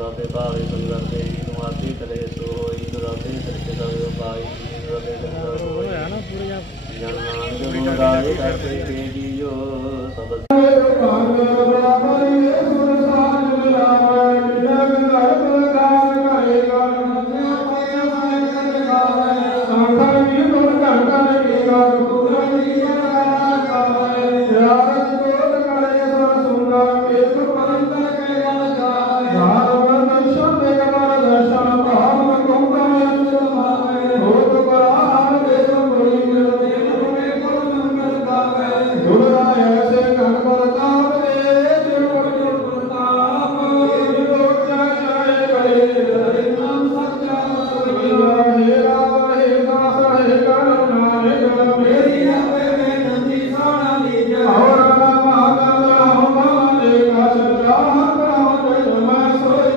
ਦੁਰਾਤੇ ਭਾਵੇ ਸੰਗਤ ਦੇ ਤਲੇ ਸੋ ਹੋਈ ਦੁਰਾਤੇ ਸੱਚੇ ਦਾ ਪਾਈ ਦੁਰਾਤੇ ਸੰਗਤ ਹੋਈ ਜਨ ਨਾਨਕ ਗੁਣ ਗਾਏ ਕਰਤੇ ਕੇ ਜੀਓ ਸਬਦ